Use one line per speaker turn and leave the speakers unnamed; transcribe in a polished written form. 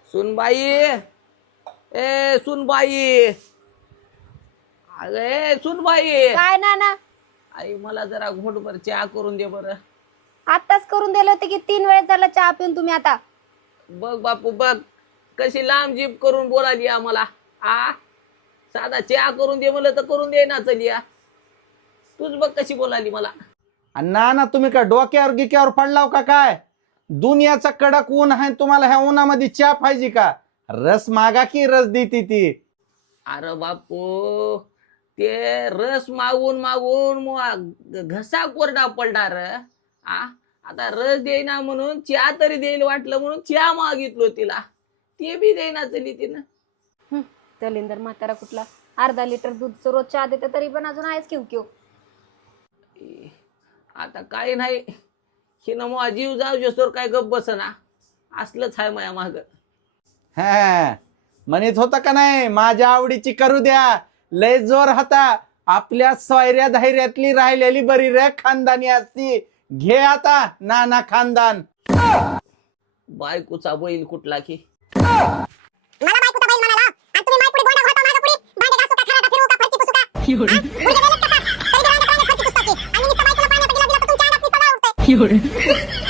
सुनबाई, ए सुनबाई, अगे सुनबाई,
काय नाना?
आई मला जरा घोटभर चहा करून दे बरं.
आताच करून दिलं होते की 3 वेळेस झाला चहा पिऊन तुम्ही आता.
बघ बापू बघ, कशी लांब जीप करून बोलाली आम्हाला. साधा चहा करून दे म्हणलं तर करून दे ना चलिया. तूच बघ कशी बोलाली मला.
ना ना तुम्ही का डोक्यावर गिक्यावर पडलाव का काय? दुनियाचा कडक ऊन आहे, तुम्हाला ह्या उन्हामध्ये चहा पाहिजे का? रस मागा की रस देती ती.
अरे बापू, ते रस मागून मागून घसा कोरडा पडणार. आता रस देईना म्हणून चहा तरी देईल वाटलं म्हणून चहा मागितलो तिला, ते बी देईना चली तिनं.
दलिंदर म्हातारा कुठला, अर्धा लिटर दूध रोज चहा देते तरी पण अजून आहेच किव किव.
आता काय नाही, हिनं मग जीव जाऊ जसोर काय गप बसना, असलंच आहे माया माग.
हा म्हणत होता का नाही माझ्या आवडीची करू द्या, लय जोर होता. आपल्या सोयऱ्या धैर्यातली राहिलेली बरी रे खानदानी असती. घे आता नाना खानदान.
बायकोचा बैल कुठला की.
मला बायकोचा बैल म्हणाला आणि तुम्ही माय पुढे गोंडा घालता माझ्या पुढे. भांडे घासू का, खराडा फिरवू का, फरची पुसू का? गुडघे गेलेत का? तरी ते रांगत रांगत फरची पुसता की. आणि नुसतं बायकोला पाण्यात गेला दिला तर तुमच्या अंगात नुसतं लाळ उडतंय.